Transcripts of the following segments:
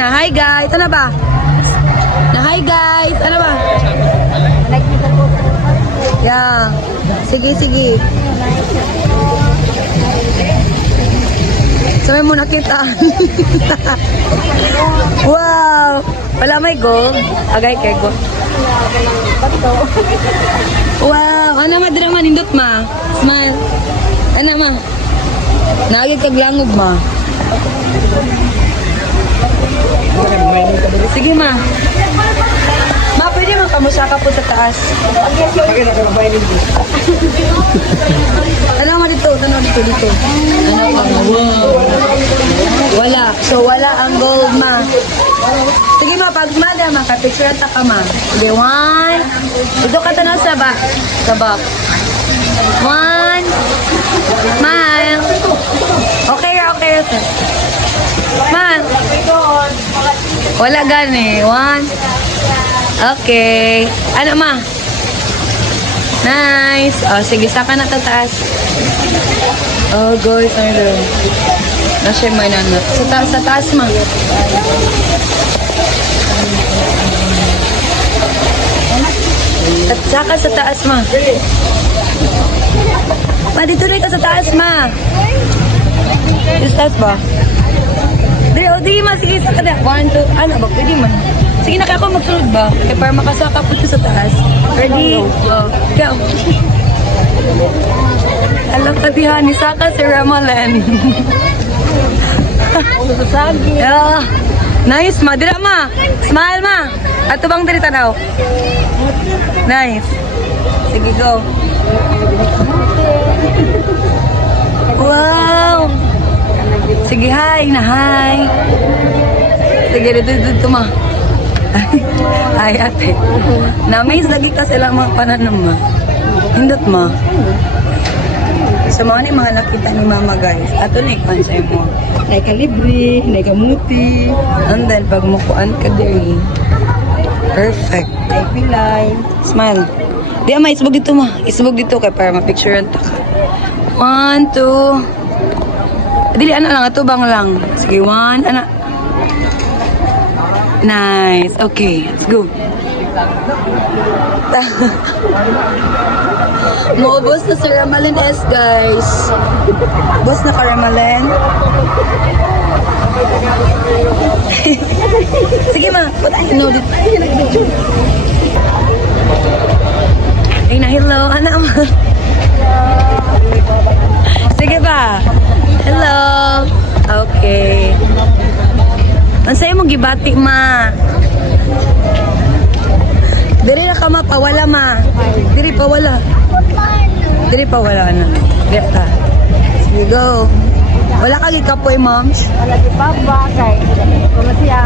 na. Hi guys. Ano ba? Na hi guys. Ano ba? Yeah. Sige, sige. Sabi mo nakita. Wow. Wala may gold. Agay kay gold. Wow. Ano ma dira man indot ma? Smile. Ano ma? Naagid kag langog ma. Sige ma. Ma, pwede mo kamusaka po sa taas. Ano mo dito? Ano dito? Dito. Ano pa? Wow. Wala. So, wala ang gold, ma. Sige, ma. Pag smile, ma. Kapicture ta ka, ma. Okay, one. Dito ka tanaw sa back. Sa back. One. Smile. Okay, okay. Smile. Wala gani. One. Okay. Ano, ma? Nice. Oh, sige, saka na tataas. Oh, guys, ano doon? Nasa yung may nanat. Sa taas, ma. Saka sa taas, ma. Ma, dito na ka sa taas, ma. Sa taas ba? Di, o, di, ma. Sige, saka na. 1, 2, ano ba? Pwede, ma. Sige na kaya ako magsunod ba? Kaya para makasaka po sa taas. Ready? Oh. Go. Alam ka dihan ni Saka si Ramalan. Yeah. Nice ma. Dira ma. Smile ma. Ato bang diri tanaw? Nice. Sige go. Wow. Sige hi na hi. Sige dito ma. Ay, ate. Na-amaze lagi ka sila mga pananam, ma. Hindot, ma. Sa mga ni mga nakita ni mama, guys. Ato na ikansay mo. Naika-libre, naika-muti. And then, pag mukuan ka din. Perfect. Naipilay. Smile. Di, ma, isbog dito, ma. Isbog dito kay para ma-picturean ta ka. 1, 2. Dili, ano lang. Ito bang lang. Sige, 1, ano. Nice. Okay, let's go. Maubos na si Ramalan S, guys. Boss na ka, Ramalan. Sige, ma. What I know this. Ay na, hello. Anak, ma. Sige ba? Hello. Okay. Ang sa'yo mong gibati, ma. Diri na ka, ma. Pawala, ma. Diri, pawala. Diri, pawala na. Diri ka. Sige, go. Wala ka gikapoy, moms? Wala di pa ba, kay kumasiya.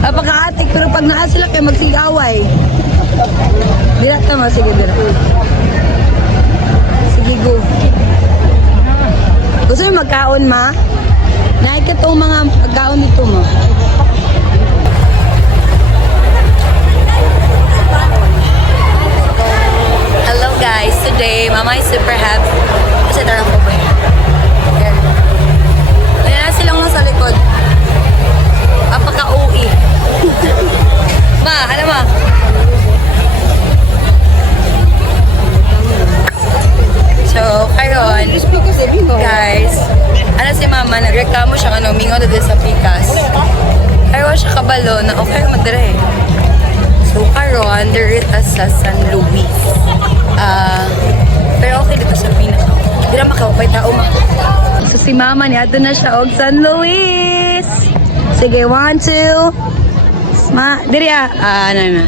Pagka-atik, pero pag naa sila kayo magsigaway. Dira ka, ma. Sige, dira. Sige, go. Gusto mo magkaon, ma? Naik itong mga pagkaon dito mo. Hello guys, today Mama is super happy. Kasi tarang ko ba yun? Ayan na silang sa likod. Apaka-uwi. Ma, ano ma? So, karon, guys, ano si mama, nagreklamo siya mingaw na din sa pikas. Karon siya kabalo na okay madre. So, karon, dirita sa San Luis. Pero okay dito sa pinaka. Di na makawapay tao ma. So, si mama niya, doon na siya og San Luis. Sige, 1, 2. Diri ano na.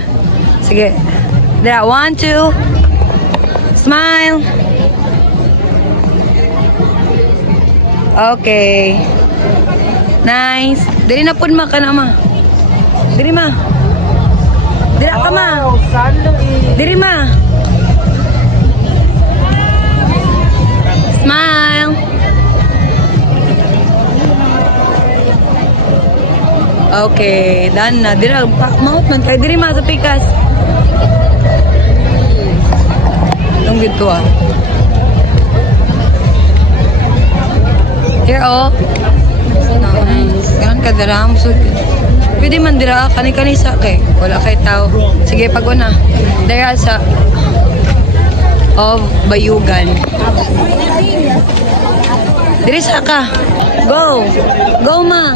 Sige. Diri 1, 2. Smile. Okay. Nice. Diri na pud ma kana ma. Diri ma. Dira ka ma. Diri ma. Smile. Okay, done na. Dira maot man kay diri ma sa pikas. Nung dito Here, oh. Nice. Ganun ka dira, musod ka. Pwede man dira, kani-kani sa kay. Wala kay tao. Sige, pag-una. Dira sa of Bayugan. Diri sa ka. Go. Go, ma.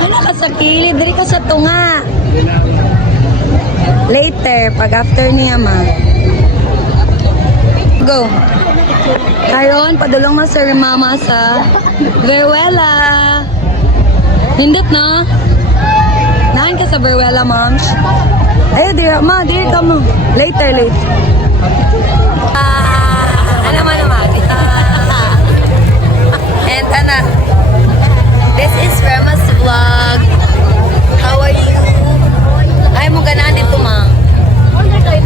Ano ka sa kilid? Diri ka sa tunga. Later, pag after niya, ma. Go. Karon, padulong na sir mama sa Veruela. Hindot na. Nahin ka sa Veruela, moms. Ay, dira, ma, dira ka mo. Later. Ano man naman? And Ana, this is Rema's vlog. How are you? Ay, mo ganaan dito, ma. Ay,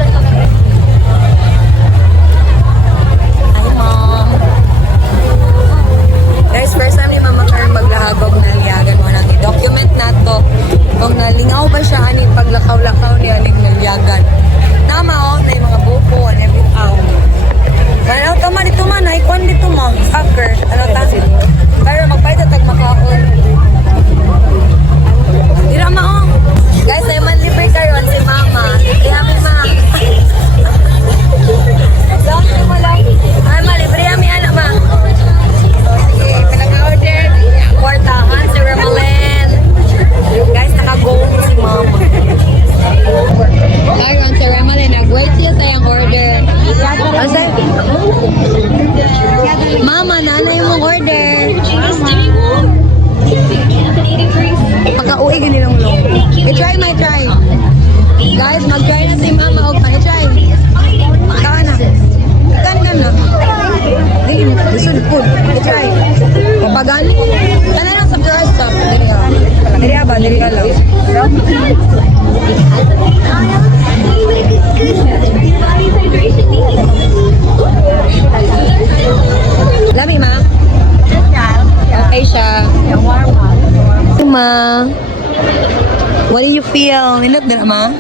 mom. Guys, first time ni Mama Karen maglahagog na liyagan mo nang i-document na to. Kung nalingaw ba siya ani paglakaw-lakaw niya aning naliyagan. Tama o, na yung mga buko and everything. Kaya tama dito man, naikwan dito mo. Soccer, ano ta? Pero magbayad at magmakaon. Dira ma o. Guys, ay man libre kayo si Mama. Kaya mi ma. Dami mo lang. Ay ma, libre yami anak ma. Sige, pinag-order. Kwartahan si Remalyn. Guys, naka-gold si Mama. Ayun, si Remalyn, nag-wait siya sa yung order. Asay, Mama, nanay mong order. Pagka-uwi, ginilong long. I-try, try. Guys, mag-try na si Mama. O, i-try. Kaan na. Kan na. Hindi, listen, food. I-try. Papagan. Kana lang sa jar stuff. Dili ka lang. Lami, ma? Okay siya. Ma, what do you feel? Nilap na, ma?